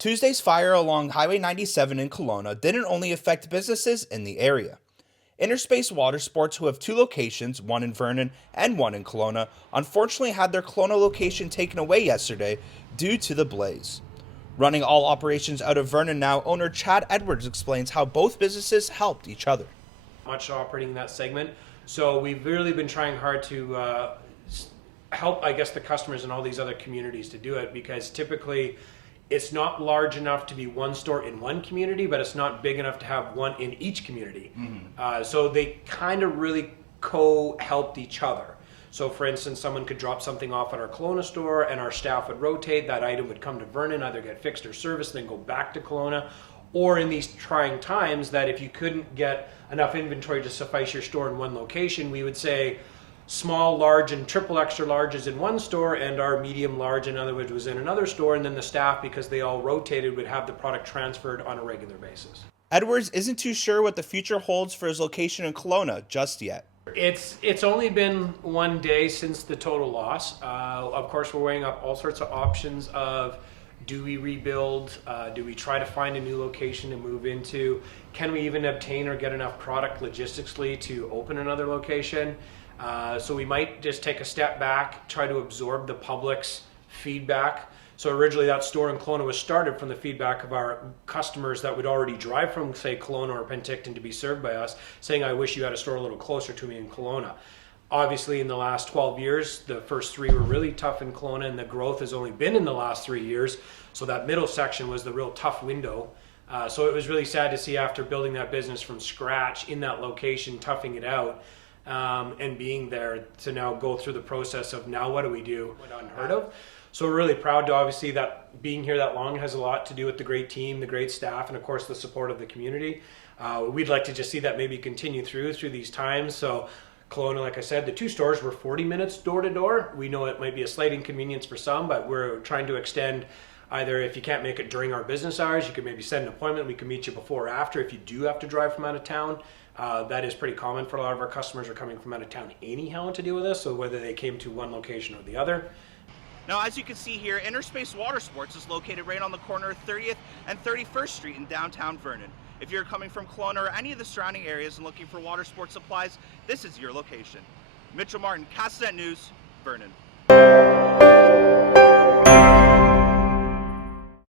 Tuesday's fire along Highway 97 in Kelowna didn't only affect businesses in the area. Innerspace Watersports, who have two locations, one in Vernon and one in Kelowna, unfortunately had their Kelowna location taken away yesterday due to the blaze. Running all operations out of Vernon now, owner Chad Edwards explains how both businesses helped each other. Much operating that segment, so we've really been trying hard to help, I guess, the customers in all these other communities to do it, because typically it's not large enough to be one store in one community, but it's not big enough to have one in each community. So they kind of really co-helped each other. So for instance, someone could drop something off at our Kelowna store and our staff would rotate, that item would come to Vernon, either get fixed or serviced, then go back to Kelowna. Or in these trying times, that if you couldn't get enough inventory to suffice your store in one location, we would say small, large, and triple extra larges in one store, and our medium, large, in other words, was in another store, and then the staff, because they all rotated, would have the product transferred on a regular basis. Edwards isn't too sure what the future holds for his location in Kelowna just yet. It's only been one day since the total loss. Of course, we're weighing up all sorts of options of, do we rebuild? Do we try to find a new location to move into? Can we even obtain or get enough product logistically to open another location? So we might just take a step back, try to absorb the public's feedback. So originally that store in Kelowna was started from the feedback of our customers that would already drive from, say, Kelowna or Penticton to be served by us, saying, I wish you had a store a little closer to me in Kelowna. Obviously, in the last 12 years, the first 3 were really tough in Kelowna, and the growth has only been in the last 3 years. So that middle section was the real tough window. So it was really sad to see, after building that business from scratch in that location, toughing it out, and being there, to now go through the process of, now what do we do? Unheard of. So we're really proud to, obviously, that being here that long has a lot to do with the great team, the great staff, and of course the support of the community. We'd like to just see that maybe continue through these times. So Kelowna, like I said, the 2 stores were 40 minutes door to door. We know it might be a slight inconvenience for some, but we're trying to extend, either if you can't make it during our business hours, you can maybe set an appointment. We can meet you before or after if you do have to drive from out of town. That is pretty common for a lot of our customers are coming from out of town anyhow to deal with this, so whether they came to one location or the other. Now, as you can see here, Innerspace Watersports is located right on the corner of 30th and 31st Street in downtown Vernon. If you're coming from Kelowna or any of the surrounding areas and looking for water sports supplies, this is your location. Mitchell Martin, Castanet News, Vernon.